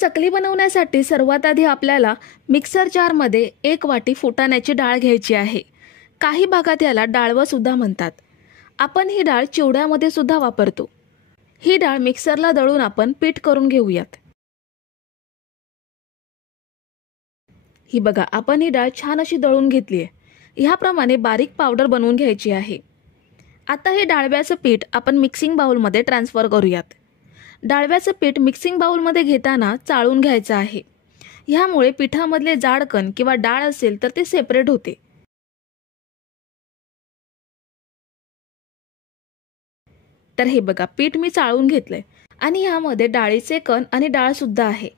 चकली बनवण्यासाठी सर्वात आधी आपल्याला मिक्सर जारमध्ये 1 वाटी फुटाण्याची डाळ घ्यायची आहे। काही भागात याला डाळवं सुद्धा म्हणतात। आपण ही डाळ चिवड्यामध्ये सुद्धा वापरतो। ही डाळ मिक्सरला दळून आपण पीठ करून घेऊयात। ही बघा, आपण ही डाळ छान अशी दळून घेतली आहे। ह्याप्रमाणे बारीक पावडर बनवून घ्यायची आहे। आता हे डाळव्याचं पीठ आपण मिक्सिंग बाउलमध्ये ट्रान्सफर करूयात। डाळव्याचं पीठ मिक्सिंग बाउलमध्ये घेताना चाळून घ्यायचं आहे। ह्यामुळे पिठामधले जाड कण किंवा डाळ असेल तर ते सेपरेट होते। तर हे बघा, पीठ मी चाळून घेतलंय आणि ह्यामध्ये डाळीचे कण आणि डाळ सुद्धा आहे,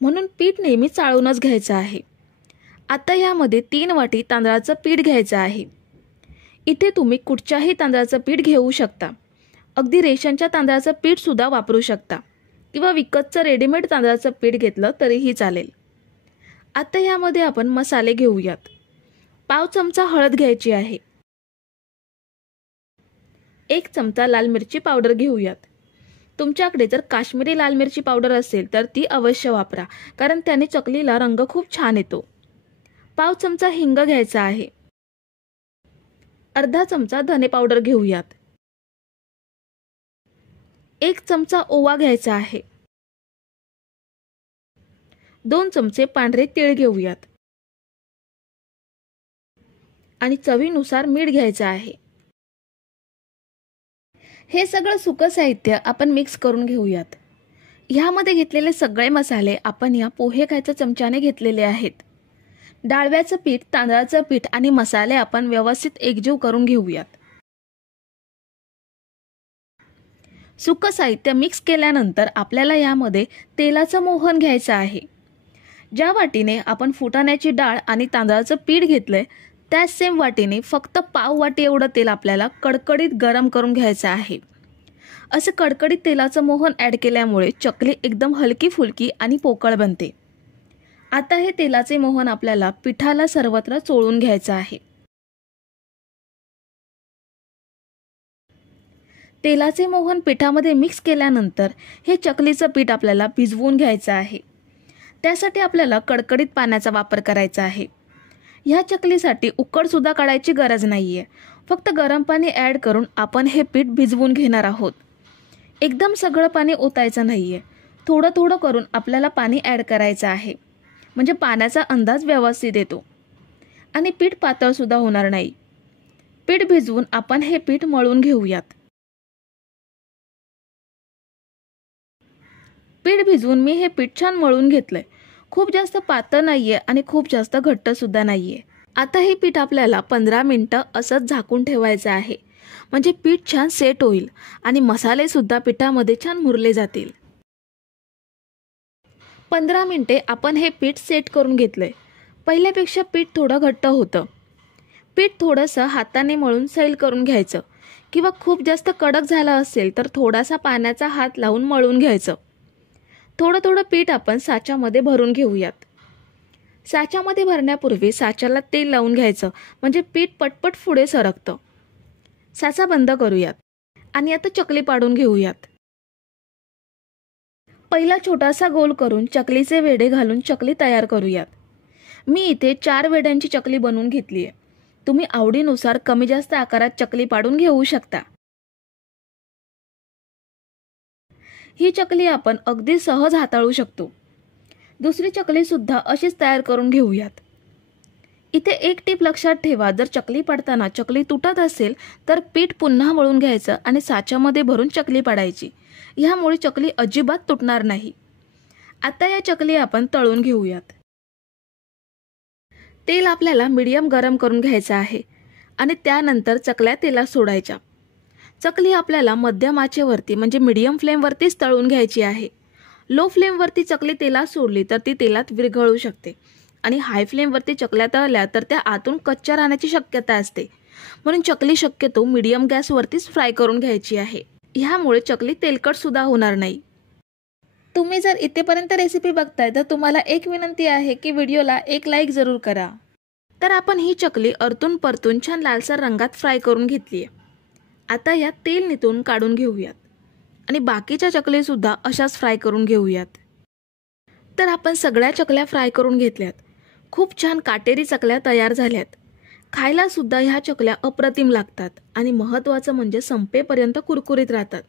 म्हणून पीठ नेहमी चाळूनच घ्यायचं आहे। आता ह्यामध्ये 3 वाटी तांदळाचं पीठ घ्यायचं आहे। इथे तुम्ही कुठच्याही तांदळाचं पीठ घेऊ शकता। अगदी रेशनच्या तांदळाचं पीठ सुद्धा वापरू शकता किंवा विकतचं रेडीमेड तांदळाचं पीठ घेतलं तरीही चालेल। आता ह्यामध्ये आपण मसाले घेऊयात। पाव चमचा हळद घ्यायची आहे। 1 चमचा लाल मिरची पावडर घेऊयात। तुमच्याकडे जर काश्मीरी लाल मिरची पावडर असेल तर ती अवश्य वापरा, कारण त्याने चकलीला रंग खूप छान येतो। पाव चमचा हिंग घ्यायचा आहे। अर्धा चमचा धने पावडर घेऊयात। 1 चमचा ओवा घ्यायचा आहे। 2 चमचे पांढरे तीळ घेऊयात आणि चवीनुसार मीठ घ्यायचं आहे। हे सगळं सुकं साहित्य आपण मिक्स करून घेऊयात। ह्यामध्ये घेतलेले सगळे मसाले आपण या पोहे खायच्या चमच्याने घेतलेले आहेत। डाळव्याचं पीठ, तांदळाचं पीठ आणि मसाले आपण व्यवस्थित एकजीव करून घेऊयात। सुकं साहित्य मिक्स केल्यानंतर आपल्याला यामध्ये तेलाचं मोहन घ्यायचं आहे। ज्या वाटीने आपण फुटाण्याची डाळ आणि तांदळाचं पीठ घेतलंय त्याच सेम वाटीने फक्त पाव वाटी एवढं तेल आपल्याला कडकडीत गरम करून घ्यायचं आहे। असं कडकडीत तेलाचं मोहन ॲड केल्यामुळे चकली एकदम हलकी फुलकी आणि पोकळ बनते। आता हे तेलाचे मोहन आपल्याला पिठाला सर्वत्र चोळून घ्यायचं आहे। तेलाचे मोहन पिठामध्ये मिक्स केल्यानंतर हे चकलीचं पीठ आपल्याला भिजवून घ्यायचं आहे। त्यासाठी आपल्याला कडकडीत पाण्याचा वापर करायचा आहे। ह्या चकलीसाठी उकड सुद्धा काढायची गरज नाहीये, फक्त गरम पाणी ॲड करून आपण हे पीठ भिजवून घेणार आहोत। एकदम सगळं पाणी ओतायचं नाहीये, थोडं थोडं करून आपल्याला पाणी ॲड करायचं आहे, म्हणजे पाण्याचा अंदाज व्यवस्थित येतो आणि पीठ पातळ सुद्धा होणार नाही। पीठ भिजवून आपण हे पीठ मळून घेऊयात। पीठ भिजवून मी हे पीठ छान मळून घेतलंय। खूप जास्त पातळ नाहीये आणि खूप जास्त घट्ट सुद्धा नाहीये। आता हे पीठ आपल्याला 15 मिनिटं असंच झाकून ठेवायचं आहे, म्हणजे पीठ छान सेट होईल आणि मसाले सुद्धा पिठामध्ये छान मुरले जातील। 15 मिनिटे आपण हे पीठ सेट करून घेतलंय। पहिल्यापेक्षा पीठ थोडं घट्ट होतं। पीठ थोडंसं हाताने मळून सैल करून घ्यायचं किंवा खूप जास्त कडक झालं असेल तर थोडासा पाण्याचा हात लावून मळून घ्यायचं। थोडं थोडं पीठ आपण साच्यामध्ये भरून घेऊयात। साच्यामध्ये भरण्यापूर्वी साच्याला तेल लावून घ्यायचं, म्हणजे पीठ पटपट पुढे सरकतं। साचा बंद करूयात आणि आता चकली पाडून घेऊयात। पहिला छोटासा गोल करून चकलीचे वेढे घालून चकली तयार करूयात। मी इथे 4 वेड्यांची चकली बनवून घेतली आहे। तुम्ही आवडीनुसार कमी जास्त आकारात चकली पाडून घेऊ शकता। ही चकली आपण अगदी सहज हाताळू शकतो। दुसरी चकली सुद्धा अशीच तयार करून घेऊयात। इथे एक टीप लक्षात ठेवा, जर चकली पाडताना चकली तुटत असेल तर पीठ पुन्हा मळून घ्यायचं आणि साच्यामध्ये भरून चकली पाडायची। ह्यामुळे चकली अजिबात तुटणार नाही। आता या चकली आपण तळून घेऊयात। तेल आपल्याला मीडियम गरम करून घ्यायचं आहे आणि त्यानंतर चकल्या तेलात सोडायच्या। चकली आपल्याला मध्यम आचेवरती म्हणजे मीडियम फ्लेमवरतीच तळून घ्यायची आहे। लो फ्लेमवरती चकली तेलात सोडली तर ती तेलात विरघळू शकते आणि हाय फ्लेमवरती चकल्या तळल्या तर त्या आतून कच्च्या राहण्याची शक्यता असते, म्हणून चकली शक्यतो मीडियम गॅसवरतीच फ्राय करून घ्यायची आहे। ह्यामुळे चकली तेलकट सुद्धा होणार नाही। तुम्ही जर इथेपर्यंत रेसिपी बघताय तर तुम्हाला एक विनंती आहे की व्हिडिओला एक लाईक जरूर करा। तर आपण ही चकली परतून परतून छान लालसर रंगात फ्राय करून घेतली आहे। आता यात तेल निथळून काढून घेऊयात आणि बाकीच्या चकली सुद्धा अशाच फ्राय करून घेऊयात। तर आपण सगळ्या चकल्या फ्राय करून घेतल्यात. खूप छान काटेरी चकल्या तयार झाल्यात. खायला सुद्धा ह्या चकल्या अप्रतिम लागतात आणि महत्त्वाचं म्हणजे संपेपर्यंत कुरकुरीत राहतात.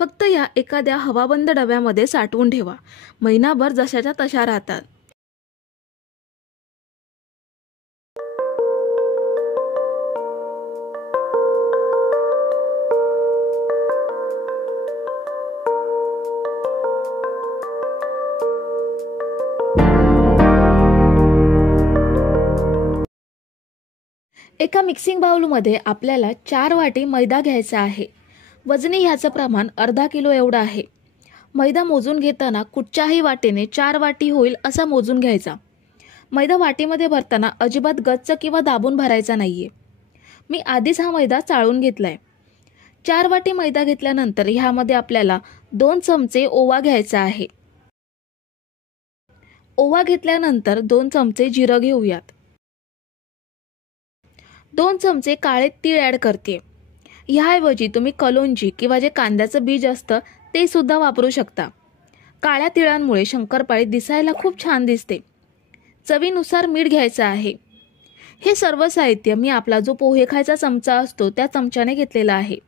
फक्त या एखाद्या हवाबंद डब्यामध्ये साठवून ठेवा. महिनाभर जशाच्या तशा राहतात. एका मिक्सिंग बाउलमध्ये आपल्याला 4 वाटी मैदा घ्यायचा आहे. वजनी ह्याचं प्रमाण अर्धा किलो एवढं आहे. मैदा मोजून घेताना कुठच्याही वाटीने 4 वाटी होईल असा मोजून घ्यायचा. मैदा वाटीमध्ये भरताना अजिबात गच्च किंवा दाबून भरायचा नाहीये. मी आधीच हा मैदा चाळून घेतलाय. 4 वाटी मैदा घेतल्यानंतर ह्यामध्ये आपल्याला 2 चमचे ओवा घ्यायचा आहे. ओवा घेतल्यानंतर 2 चमचे जिरं घेऊयात. 2 चमचे काळे तीळ ॲड करते. ह्याऐवजी तुम्ही कलोंजी किंवा जे कांद्याचं बीज असतं ते सुद्धा वापरू शकता. काळ्या तिळांमुळे शंकरपाळी दिसायला खूप छान दिसते. चवीनुसार मीठ घ्यायचं आहे. हे सर्व साहित्य मी आपला जो पोहे खायचा चमचा असतो त्या चमच्याने घेतलेला आहे.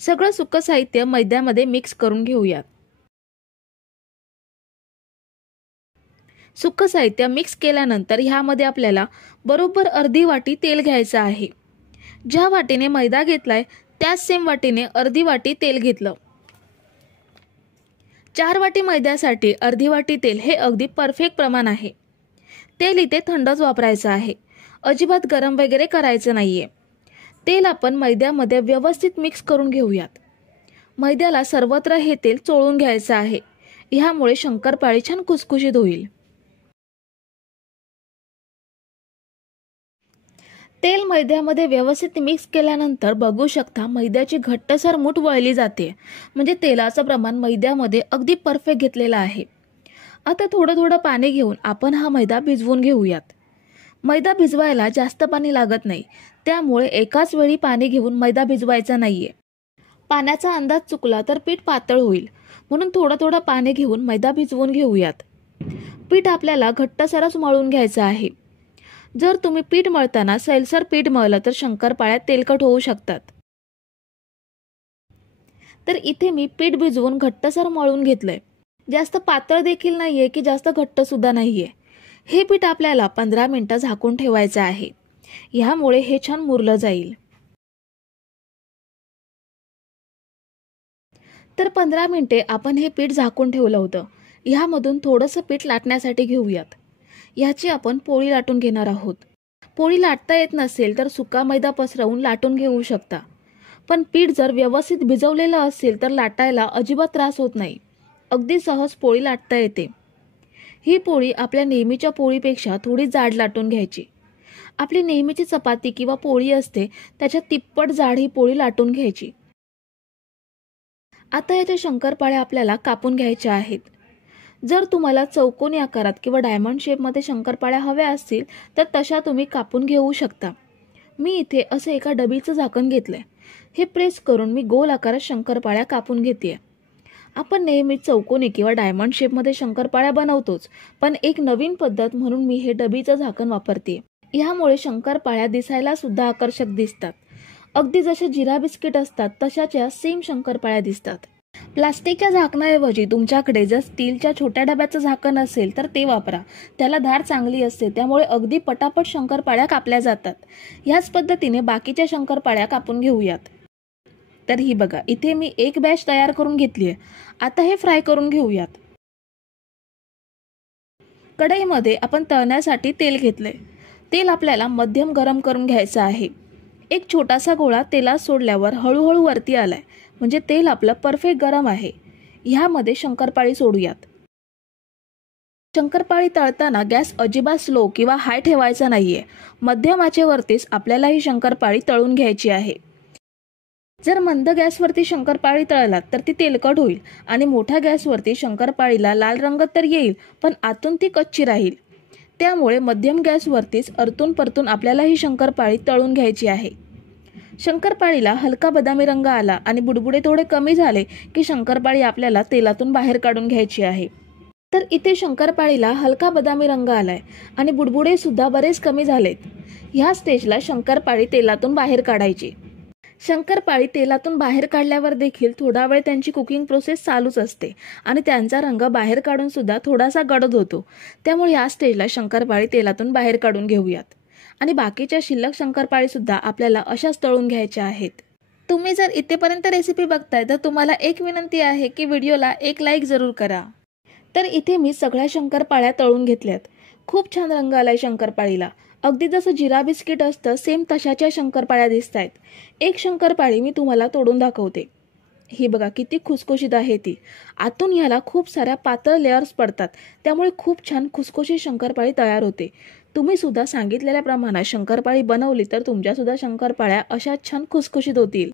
सगळं सुकं साहित्य मैद्यामध्ये मिक्स करून घेऊयात. सुकं साहित्य मिक्स केल्यानंतर ह्यामध्ये आपल्याला बरोबर अर्धी वाटी तेल घ्यायचं आहे. ज्या वाटीने मैदा घेतलाय त्याच सेम वाटीने अर्धी वाटी तेल घेतलं. 4 वाटी मैद्यासाठी अर्धी वाटी तेल हे अगदी परफेक्ट प्रमाण आहे. तेल इथे थंडच वापरायचं आहे. अजिबात गरम वगैरे करायचं नाहीये. तेल आपण मैद्यामध्ये व्यवस्थित मिक्स करून घेऊयात. मैद्याला सर्वत्र हे तेल चोळून घ्यायचं आहे. ह्यामुळे शंकरपाळी छान खुसखुशीत होईल. तेल मैद्यामध्ये व्यवस्थित मिक्स केल्यानंतर बघू शकता मैद्याची घट्टसर मूठ वळली जाते. म्हणजे तेलाचं प्रमाण मैद्यामध्ये अगदी परफेक्ट घेतलेलं आहे. आता थोडं थोडं पाणी घेऊन आपण हा मैदा भिजवून घेऊयात. मैदा भिजवायला जास्त पाणी लागत नाही. त्यामुळे एकाच वेळी पाणी घेऊन मैदा भिजवायचा नाहीये. पाण्याचा अंदाज चुकला तर पीठ पातळ होईल. म्हणून थोडं थोडं पाणी घेऊन मैदा भिजवून घेऊयात. पीठ आपल्याला घट्टसरच मळून घ्यायचं आहे. जर तुम्ही पीठ मळताना सैलसर पीठ मळलं तर शंकरपाळ्या तेलकट होऊ शकतात. तर इथे मी पीठ भिजवून घट्टसर मळून घेतलंय. जास्त पातळ देखील नाहीये की जास्त घट्ट सुद्धा नाहीये. हे पीठ आपल्याला 15 मिनिटं झाकून ठेवायचं आहे. ह्यामुळे हे छान मुरलं जाईल. तर 15 मिनिटे आपण हे पीठ झाकून ठेवलं होतं. ह्यामधून थोडंसं पीठ लाटण्यासाठी घेऊयात. ह्याची आपण पोळी लाटून घेणार आहोत. पोळी लाटता येत नसेल तर सुका मैदा पसरवून लाटून घेऊ शकता. पण पीठ जर व्यवस्थित भिजवलेलं असेल तर लाटायला अजिबात त्रास होत नाही. अगदी सहज पोळी लाटता येते. ही पोळी आपल्या नेहमीच्या पोळीपेक्षा थोडी जाड लाटून घ्यायची. आपली नेहमीची चपाती किंवा पोळी असते त्याच्या तिप्पट जाड ही पोळी लाटून घ्यायची. आता याच्या शंकरपाळ्या आपल्याला कापून घ्यायच्या आहेत. जर तुम्हाला चौकोनी आकारात किंवा डायमंड शेपमध्ये शंकरपाळ्या हव्या असतील तर तशा तुम्ही कापून घेऊ शकता. मी इथे असं एका डबीचं झाकण घेतलंय. हे प्रेस करून मी गोल आकारात शंकरपाळ्या कापून घेते. आपण नेहमी चौकोनी किंवा डायमंड शेपमध्ये शंकरपाळ्या बनवतोच, पण एक नवीन पद्धत म्हणून मी हे डबीचं झाकण वापरते. ह्यामुळे शंकरपाळ्या दिसायला सुद्धा आकर्षक दिसतात. अगदी जसे जिरा बिस्किट असतात तशाच्या सेम शंकरपाळ्या दिसतात. प्लास्टिकच्या झाकणाऐवजी तुमच्याकडे जर स्टीलच्या छोट्या डब्याचं झाकण असेल तर ते वापरा. त्याला धार चांगली असते, त्यामुळे अगदी पटापट शंकरपाळ्या कापल्या जातात. ह्याच पद्धतीने बाकीच्या शंकरपाळ्या कापून घेऊयात. तर ही बघा, इथे मी एक बॅच तयार करून घेतली आहे. आता हे फ्राय करून घेऊयात. कढईमध्ये आपण तळण्यासाठी तेल घेतले. तेल आपल्याला मध्यम गरम करून घ्यायचं आहे. एक छोटासा गोळा तेलात सोडल्यावर हळूहळू वरती आलाय, म्हणजे तेल आपलं परफेक्ट गरम आहे. ह्यामध्ये शंकरपाळी सोडूयात. शंकरपाळी तळताना गॅस अजिबात स्लो किंवा हाय ठेवायचा नाहीये. मध्यम आचेवरतीच आपल्याला ही शंकरपाळी तळून घ्यायची आहे. जर मंद गॅसवरती शंकरपाळी तळलात तर ती तेलकट होईल आणि मोठ्या गॅसवरती शंकरपाळीला लाल रंग तर येईल पण आतून ती कच्ची राहील. त्यामुळे मध्यम गॅसवरतीच परतून परतून आपल्याला ही शंकरपाळी तळून घ्यायची आहे. शंकरपाळीला हलका बदामी रंग आला आणि बुडबुडे थोडे कमी झाले की शंकरपाळी आपल्याला तेलातून बाहेर काढून घ्यायची आहे. तर इथे शंकरपाळीला हलका बदामी रंग आलाय आणि बुडबुडे सुद्धा बरेच कमी झालेत. ह्या स्टेजला शंकरपाळी तेलातून बाहेर काढायची. शंकरपाळी तेलातून बाहेर काढल्यावर देखील थोडा वेळ त्यांची कुकिंग प्रोसेस चालूच असते आणि त्यांचा रंग बाहेर काढून सुद्धा थोडासा गडद होतो. त्यामुळे या स्टेजला शंकरपाळी तेलातून बाहेर काढून घेऊयात आणि बाकीच्या शिल्लक शंकरपाळी सुद्धा आपल्याला अशाच तळून घ्यायच्या आहेत. तुम्ही जर इथेपर्यंत रेसिपी बघताय तर तुम्हाला एक विनंती आहे की व्हिडिओला एक लाईक जरूर करा. तर इथे मी सगळ्या शंकरपाळ्या तळून घेतल्यात. खूप छान रंग आलाय शंकरपाळीला. अगदी जसं जिरा बिस्किट असतं सेम तशाच्या शंकरपाळ्या दिसतायत. एक शंकरपाळी मी तुम्हाला तोडून दाखवते. ही बघा किती खुसखुशीत आहे ती. आतून ह्याला खूप साऱ्या पातळ लेयर्स पडतात, त्यामुळे खूप छान खुसखुशीत शंकरपाळी तयार होते. तुम्ही सुद्धा सांगितलेल्या प्रमाणात शंकरपाळी बनवली तर तुमच्या सुद्धा शंकरपाळ्या अशा छान खुसखुशीत होतील.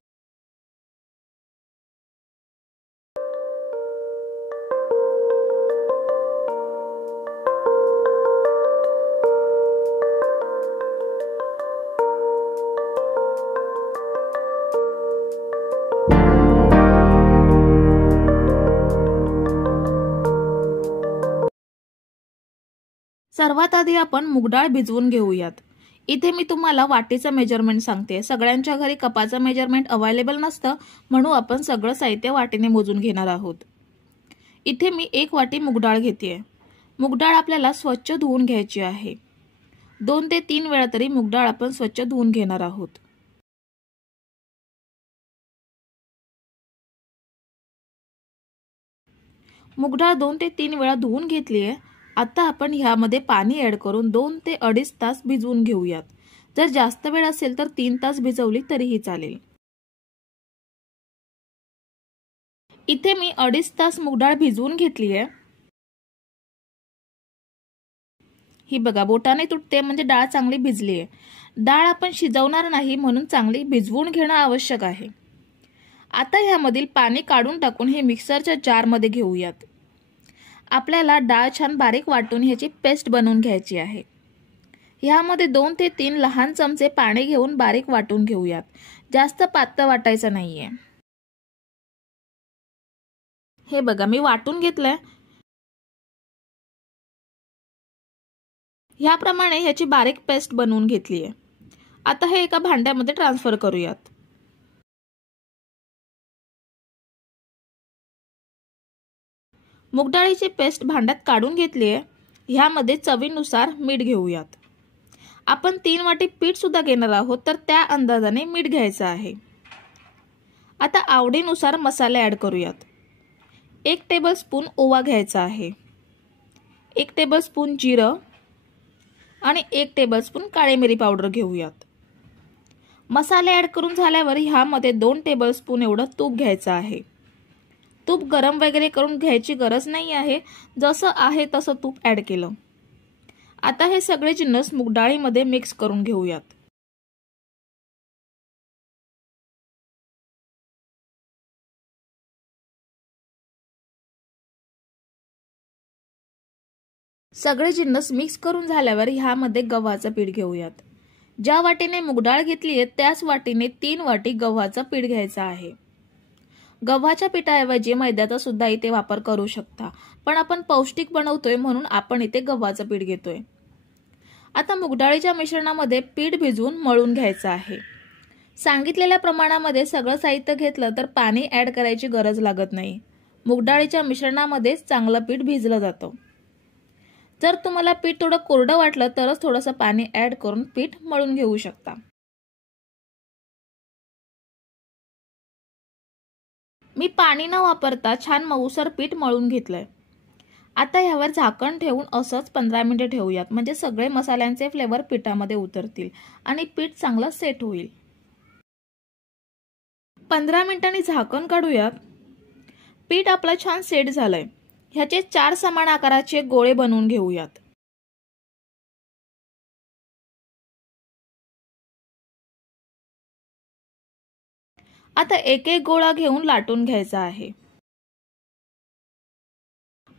सर्वात आधी आपण मूगडाळ भिजवून घेऊयात. इथे मी तुम्हाला वाटीचं मेजरमेंट सांगते. सगळ्यांच्या घरी कपाचं मेजरमेंट अवेलेबल नसतं, म्हणून आपण सगळं साहित्य वाटीने मोजून घेणार आहोत. इथे मी 1 वाटी मूगडाळ घेतेय. मूगडाळ आपल्याला स्वच्छ धुवून घ्यायची आहे. 2 ते 3 वेळा तरी मूगडाळ आपण स्वच्छ धुवून घेणार आहोत. मूगडाळ 2 ते 3 वेळा धुवून घेतलीये. आता आपण ह्यामध्ये पाणी ऍड करून 2 ते 2.5 तास भिजवून घेऊयात. जर जास्त वेळ असेल तर 3 तास भिजवली तरीही चालेल. इथे मी 2.5 तास मूगडाळ भिजवून घेतलीये. ही बघा बोटाने तुटते म्हणजे डाळ चांगली भिजली आहे. डाळ आपण शिजवणार नाही म्हणून चांगली भिजवून घेणं आवश्यक आहे. आता ह्यामधील पाणी काढून टाकून हे मिक्सरच्या जारमध्ये घेऊयात. आपल्याला डाळ छान बारीक वाटून ह्याची पेस्ट बनवून घ्यायची आहे. ह्यामध्ये 2 ते 3 लहान चमचे पाणी घेऊन बारीक वाटून घेऊयात. जास्त पातळ वाटायचं नाहीये. हे बघा मी वाटून घेतलंय. ह्याप्रमाणे ह्याची बारीक पेस्ट बनवून घेतली आहे. आता हे एका भांड्यामध्ये ट्रान्सफर करूयात. मूगडाळीची पेस्ट भांड्यात काढून घेतली आहे. ह्यामध्ये चवीनुसार मीठ घेऊयात. आपण 3 वाटी पीठ सुद्धा घेणार आहोत तर त्या अंदाजाने मीठ घ्यायचं आहे. आता आवडीनुसार मसाले ऍड करूयात. 1 टेबलस्पून ओवा घ्यायचा आहे. 1 टेबलस्पून जिरं आणि 1 टेबलस्पून काळी मिरी पावडर घेऊयात. मसाले ऍड करून झाल्यावर ह्यामध्ये 2 टेबलस्पून एवढं तूप घ्यायचं आहे. तूप गरम वगैरे करून घ्यायची गरज नाही आहे. जसं आहे तसं तूप ऍड केलं. आता हे सगळे जिन्नस मूगडाळीमध्ये मिक्स करून घेऊयात. सगळे जिन्नस मिक्स करून झाल्यावर ह्यामध्ये गव्हाचं पीठ घेऊयात. ज्या वाटीने मूगडाळ घेतली आहे त्याच वाटीने 3 वाटी गव्हाचं पीठ घ्यायचं आहे. गव्हाच्या पिठाऐवजी मैद्याचा सुद्धा इथे वापर करू शकता, पण आपण पौष्टिक बनवतोय म्हणून आपण इथे गव्हाचं पीठ घेतोय. आता मूगडाळीच्या मिश्रणामध्ये पीठ भिजवून मळून घ्यायचं आहे. सांगितलेल्या प्रमाणामध्ये सगळं साहित्य घेतलं तर पाणी ऍड करायची गरज लागत नाही. मूगडाळीच्या मिश्रणामध्ये चांगलं पीठ भिजलं जातं. जर तुम्हाला पीठ थोडं कोरडं वाटलं तरच थोडंसं पाणी ऍड करून पीठ मळून घेऊ शकता. मी पाणी न वापरता छान मऊसर पीठ मळून घेतलंय. आता ह्यावर झाकण ठेवून असंच 15 मिनिटे ठेवूयात, म्हणजे सगळे मसाल्यांचे फ्लेवर पिठामध्ये उतरतील आणि पीठ चांगलं सेट होईल. 15 मिनिटांनी झाकण काढूयात. पीठ आपलं छान सेट झालंय. ह्याचे 4 समान आकाराचे गोळे बनवून घेऊयात. आता एक एक गोळा घेऊन लाटून घ्यायचा आहे.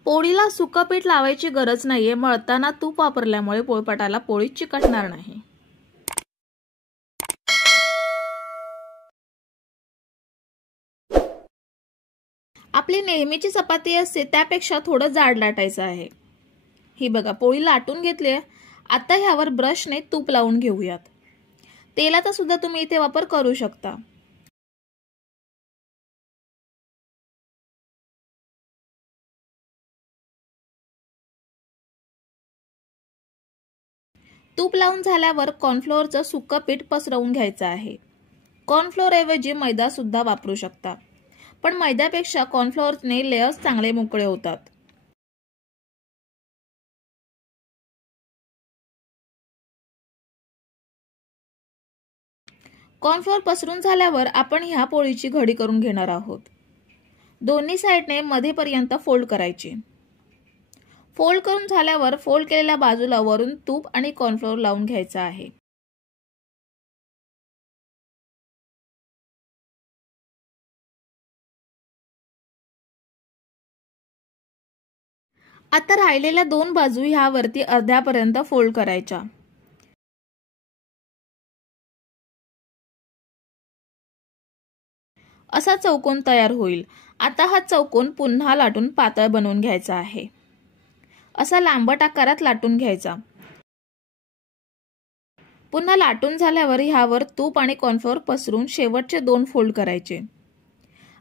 पोळीला सुकं पीठ लावायची गरज नाहीये. मळताना तूप वापरल्यामुळे पोळपाटाला पोळी चिकटणार नाही. आपली नेहमीची चपाती असते त्यापेक्षा थोडं जाड लाटायचं आहे। ही बघा पोळी लाटून घेतली आहे। आता ह्यावर ब्रशने तूप लावून घेऊयात। तेलाचा सुद्धा तुम्ही इथे वापर करू शकता। तूप लावून झाल्यावर कॉर्नफ्लोअरचं सुक्कं पीठ पसरवून घ्यायचं आहे। कॉर्नफ्लोअर ऐवजी मैदा सुद्धा वापरू शकता, पण मैद्यापेक्षा कॉर्नफ्लोअरने लेयर्स चांगले मोकळे होतात। कॉर्नफ्लोअर पसरून झाल्यावर आपण ह्या पोळीची घडी करून घेणार आहोत। दोन्ही साइडने मध्येपर्यंत फोल्ड करायची। फोल्ड करून झाल्यावर फोल्ड केलेल्या बाजूला वरून तूप आणि कॉर्नफ्लोअर लावून घ्यायचं आहे। आता राहिलेल्या दोन बाजू ह्यावरती अर्ध्यापर्यंत फोल्ड करायच्या। असा चौकोन तयार होईल। आता हा चौकोन पुन्हा लाटून पातळ बनवून घ्यायचा आहे। असा लांबट आकारात लाटून घ्यायचा। पुन्हा लाटून झाल्यावर ह्यावर तूप आणि कॉर्नफ्लोअर पसरून शेवटचे दोन फोल्ड करायचे।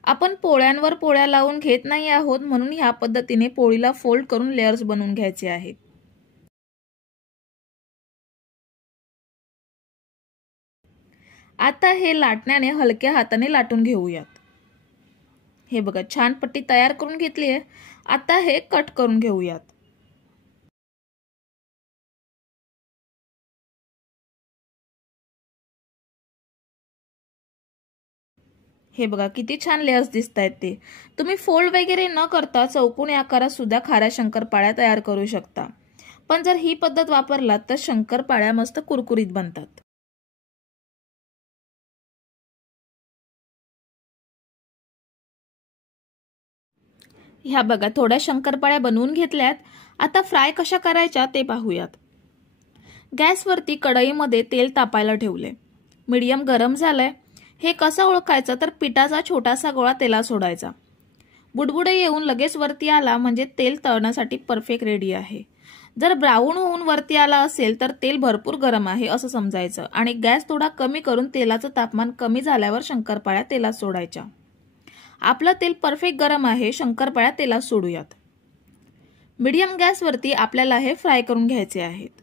आपण पोळ्यांवर पोळ्या लावून घेत नाही आहोत, म्हणून ह्या पद्धतीने पोळीला फोल्ड करून लेयर्स बनवून घ्यायचे आहेत। आता हे लाटण्याने हलक्या हाताने लाटून घेऊयात। हे बघा छान पट्टी तयार करून घेतली आहे। आता हे कट करून घेऊयात। हे बघा किती छान लेयर्स दिसतायत ते। तुम्ही फोल्ड वगैरे न करता चौकोनी आकारात सुद्धा खाऱ्या शंकरपाळ्या तयार करू शकता, पण जर ही पद्धत वापरलात तर शंकरपाळ्या मस्त कुरकुरीत बनतात। ह्या बघा थोड्या शंकरपाळ्या बनवून घेतल्यात। आता फ्राय कशा करायच्या ते पाहूयात। गॅसवरती कढईमध्ये तेल तापायला ठेवले। मीडियम गरम झालंय। हे कसं ओळखायचं तर पिठाचा छोटासा गोळा तेलात सोडायचा। बुडबुडे येऊन लगेच वरती आला म्हणजे तेल तळण्यासाठी परफेक्ट रेडी आहे। जर ब्राऊन होऊन वरती आला असेल तर तेल भरपूर गरम आहे असं समजायचं आणि गॅस थोडा कमी करून तेलाचं तापमान कमी झाल्यावर शंकरपाळ्या तेलात सोडायच्या। आपलं तेल परफेक्ट गरम आहे। शंकरपाळ्या तेलात सोडूयात। मीडियम गॅसवरती आपल्याला हे फ्राय करून घ्यायचे आहेत।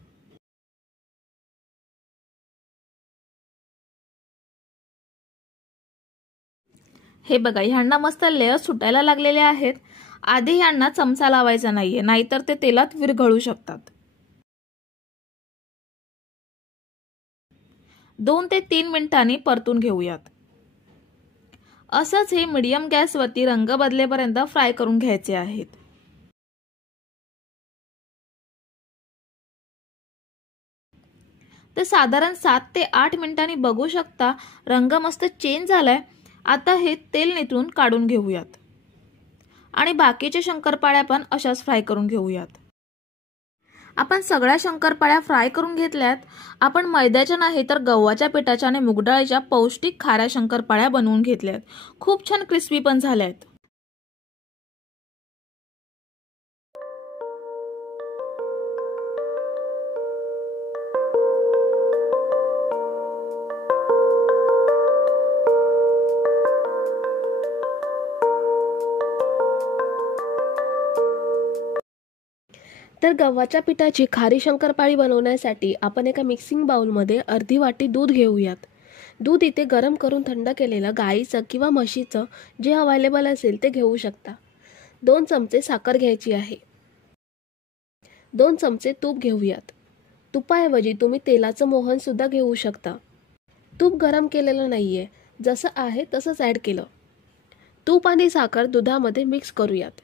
हे बघा ह्यांना मस्त लेयर सुटायला लागलेले आहेत। आधी ह्यांना चमचा लावायचा नाहीये, नाहीतर ते तेलात विरघळू शकतात। 2 ते 3 मिनिटांनी परतून घेऊयात। असंच हे मीडियम गॅसवरती रंग बदलेपर्यंत फ्राय करून घ्यायचे आहेत। तर साधारण 7 ते 8 मिनिटांनी बघू शकता रंग मस्त चेंज झालाय। आता हे तेल निथळून काढून घेऊयात आणि बाकीचे शंकरपाळ्या पण अशाच फ्राय करून घेऊयात। आपण सगळ्या शंकरपाळ्या फ्राय करून घेतल्यात। आपण मैद्याच्या नाही तर गव्हाच्या पिठाच्या आणि मूग डाळीच्या पौष्टिक खाऱ्या शंकरपाळ्या बनवून घेतल्यात। खूप छान क्रिस्पी पण झाल्यात। तर गव्हाच्या पिठाची खारी शंकरपाळी बनवण्यासाठी आपण एका मिक्सिंग बाउलमध्ये अर्धी वाटी दूध घेऊयात। दूध इथे गरम करून थंड केलेलं गाईचं किंवा म्हशीचं जे अवेलेबल असेल ते घेऊ शकता। 2 चमचे साखर घ्यायची आहे। 2 चमचे तूप घेऊयात। तुपाऐवजी तुम्ही तेलाचं मोहन सुद्धा घेऊ शकता। तूप गरम केलेलं नाहीये, जसं आहे तसंच ॲड केलं। तूप आणि साखर दुधामध्ये मिक्स करूयात।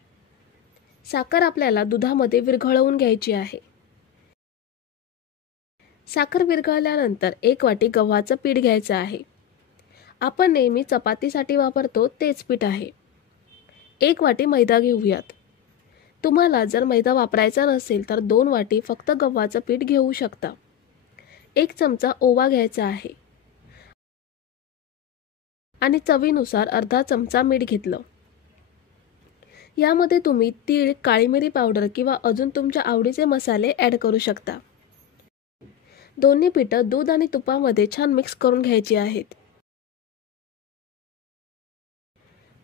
साखर आपल्याला दुधामध्ये विरघळवून घ्यायची आहे। साखर विरघळल्यानंतर 1 वाटी गव्हाचं पीठ घ्यायचं आहे। आपण नेहमी चपातीसाठी वापरतो तेच पीठ आहे। 1 वाटी मैदा घेऊयात। तुम्हाला जर मैदा वापरायचा नसेल तर 2 वाटी फक्त गव्हाचं पीठ घेऊ शकता। 1 चमचा ओवा घ्यायचा आहे आणि चवीनुसार अर्धा चमचा मीठ घेतलं। यामध्ये तुम्ही तीळ, काळी मिरी पावडर किंवा अजून तुमच्या आवडीचे मसाले ॲड करू शकता. दोन्ही पिठं दूध आणि तुपामध्ये छान मिक्स करून घ्यायची आहेत.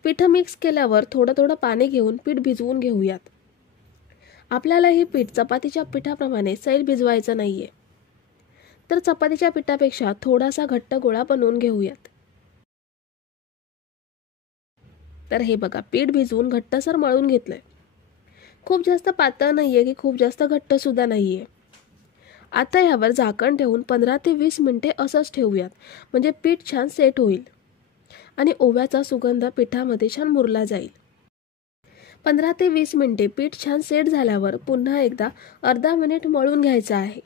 पिठं मिक्स केल्यावर थोडं थोडं पाणी घेऊन पीठ भिजवून घेऊयात. आपल्याला हे पीठ चपातीच्या पिठाप्रमाणे सैल भिजवायचं नाहीये, तर चपातीच्या पिठापेक्षा थोडासा घट्ट गोळा बनवून घेऊयात. तर हे बघा, पीठ भिजवून घट्टसर मळून घेतलंय. खूप जास्त पातळ नाहीये की खूप जास्त घट्ट सुद्धा नाहीये. आता यावर झाकण ठेवून 15 ते 20 मिनिटे असंच ठेवूयात, म्हणजे पीठ छान सेट होईल आणि ओव्याचा सुगंध पिठामध्ये छान मुरला जाईल. 15 ते 20 मिनिटे पीठ छान सेट झाल्यावर पुन्हा एकदा अर्धा मिनिट मळून घ्यायचं आहे.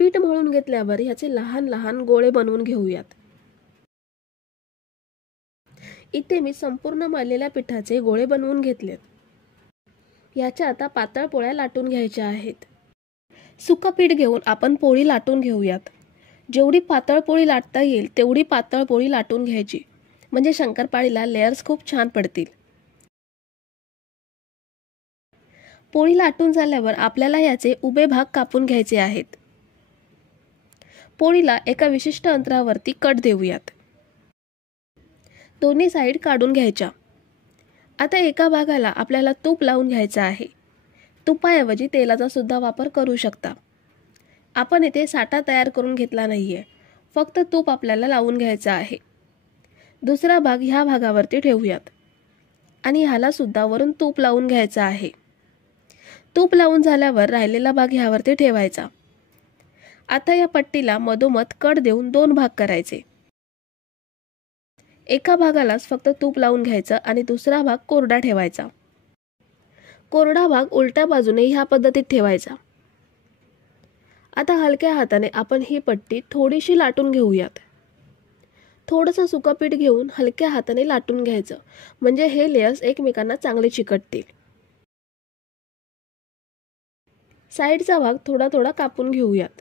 पीठ मळून घेतल्यावर याचे लहान लहान गोळे बनवून घेऊयात. इथे मी संपूर्ण मळलेल्या पिठाचे गोळे बनवून घेतलेत. याच्या आता पातळ पोळ्या लाटून घ्यायच्या आहेत. सुकं पीठ घेऊन आपण पोळी लाटून घेऊयात. जेवढी पातळ पोळी लाटता येईल तेवढी पातळ पोळी लाटून घ्यायची, म्हणजे शंकरपाळीला लेयर्स खूप छान पडतील. पोळी लाटून झाल्यावर आपल्याला याचे उभे भाग कापून घ्यायचे आहेत. पोळीला एका विशिष्ट अंतरावरती कट देऊयात. दोन्ही साईड काढून घ्यायच्या. आता एका भागाला आपल्याला तूप लावून घ्यायचं आहे. तुपाऐवजी तेलाचा सुद्धा वापर करू शकता. आपण इथे साठा तयार करून घेतला नाहीये, फक्त तूप आपल्याला लावून घ्यायचं आहे. दुसरा भाग ह्या भागावरती ठेवूयात आणि ह्याला सुद्धा वरून तूप लावून घ्यायचं आहे. तूप लावून झाल्यावर राहिलेला भाग ह्यावरती ठेवायचा. आता या पट्टीला मधोमध कट देऊन 2 भाग करायचे. एका भागालाच फक्त तूप लावून घ्यायचं आणि दुसरा भाग कोरडा ठेवायचा. कोरडा भाग उलट्या बाजूने ह्या पद्धतीत ठेवायचा. आता हलक्या हाताने आपण ही पट्टी थोडीशी लाटून घेऊयात. थोडंसं सुकं पीठ घेऊन हलक्या हाताने लाटून घ्यायचं, म्हणजे हे लेयर्स एकमेकांना चांगले चिकटतील. साईडचा भाग थोडा थोडा कापून घेऊयात.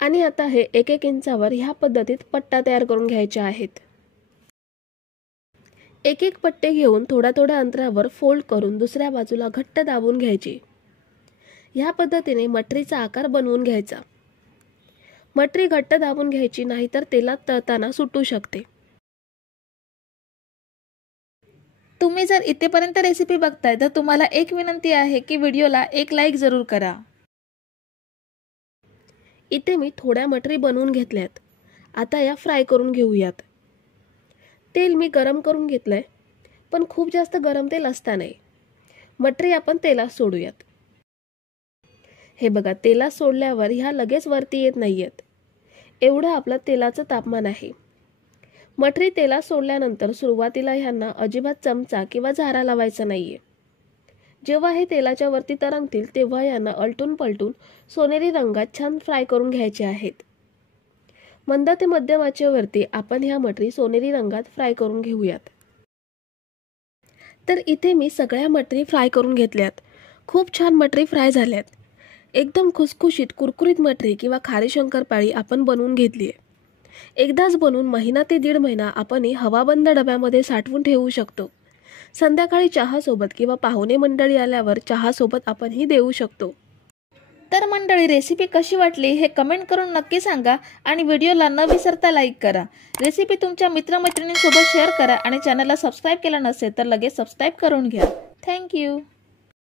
आणि आता हे 1-1 इंचावर ह्या पद्धतीत पट्टा तयार करून घ्यायचे आहेत. 1-1 पट्टे घेऊन थोड्या थोड्या अंतरावर फोल्ड करून दुसऱ्या बाजूला घट्ट दाबून घ्यायचे. ह्या पद्धतीने मटरीचा आकार बनवून घ्यायचा. मटरी घट्ट दाबून घ्यायची, नाहीतर तेलात तळताना सुटू शकते. तुम्ही जर इथेपर्यंत रेसिपी बघताय तर तुम्हाला एक विनंती आहे की व्हिडिओला एक लाईक जरूर करा. इथे मी थोड्या मटरी बनवून घेतल्यात. आता या फ्राय करून घेऊयात. तेल मी गरम करून घेतलंय, पण खूप जास्त गरम तेल असता नाही. मटरी आपण तेलात सोडूयात. हे बघा, तेलात सोडल्यावर ह्या लगेच वरती येत नाहीयेत. एवढं आपलं तेलाचं तापमान आहे. मटरी तेलात सोडल्यानंतर सुरुवातीला ह्यांना अजिबात चमचा किंवा झारा लावायचा नाहीये. जेव्हा हे तेलाच्या वरती तरंगतील तेव्हा यांना अलटून पलटून सोनेरी रंगात छान फ्राय करून घ्यायचे आहेत. मंद ते मध्यम आचेवरती आपण ह्या मटरी सोनेरी रंगात फ्राय करून घेऊयात. तर इथे मी सगळ्या मटरी फ्राय करून घेतल्यात. खूप छान मटरी फ्राय झाल्यात. एकदम खुसखुशीत कुरकुरीत मटरी किंवा खारी शंकरपाळी आपण बनवून घेतली आहे. एकदाच बनवून 1 ते 1.5 महिना आपण ही हवाबंद डब्यामध्ये साठवून ठेवू शकतो. संध्याकाळी चहासोबत किंवा पाहुणे मंडळी आल्यावर चहासोबत आपण ही देऊ शकतो. तर मंडळी, रेसिपी कशी वाटली हे कमेंट करून नक्की सांगा आणि व्हिडिओला न विसरता लाईक करा. रेसिपी तुमच्या मित्रमैत्रिणींसोबत शेअर करा आणि चॅनलला सबस्क्राईब केलं नसेल तर लगेच सबस्क्राईब करून घ्या. थँक्यू.